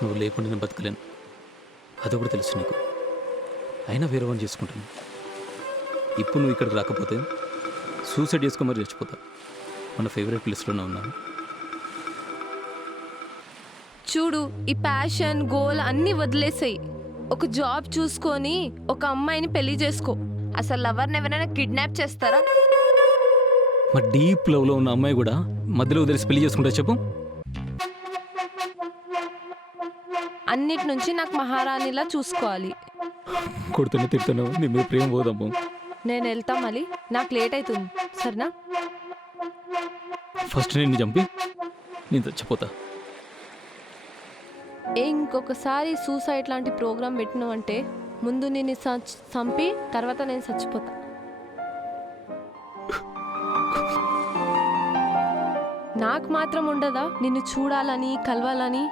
నువ్వు లేకుండా నేను బతకలేను, అది కూడా తెలుసు నీకు. అయినా వేరే వాడిని చేసుకుంటాను. ఇప్పుడు నువ్వు ఇక్కడికి రాకపోతే సూసైడ్ చేసుకొని మరి చచ్చిపోతా. మన ఫేవరెట్ ప్లేస్లోనే ఉన్నాను. చూడు, ఈ ప్యాషన్ గోల్ అన్నీ వదిలేసాయి. ఒక జాబ్ చూసుకొని ఒక అమ్మాయిని పెళ్లి చేసుకో. అసలు లవర్ని ఎవరైనా కిడ్నాప్ చేస్తారా? మరి డీప్ లవ్లో ఉన్న అమ్మాయి కూడా మధ్యలో వదిలేసి పెళ్లి చేసుకుంటా చెప్పు? అన్నిటి నుంచి నాకు మహారాణిలా చూసుకోవాలి. కొడుతున్నా తిడుతున్నావు, నీ మీద ప్రేమ పోదాము. నేను వెళ్తా, మళ్ళీ నాకు లేట్ అవుతుంది, సరేనా? ఫస్ట్ నేను చంపి నేను చచ్చిపోతా. ఇంకొకసారి సూసైడ్ లాంటి ప్రోగ్రామ్ పెట్టినావంటే ముందు నేను చంపి తర్వాత నేను చచ్చిపోతా. నాకు మాత్రం ఉండదా నిన్ను చూడాలని, కలవాలని?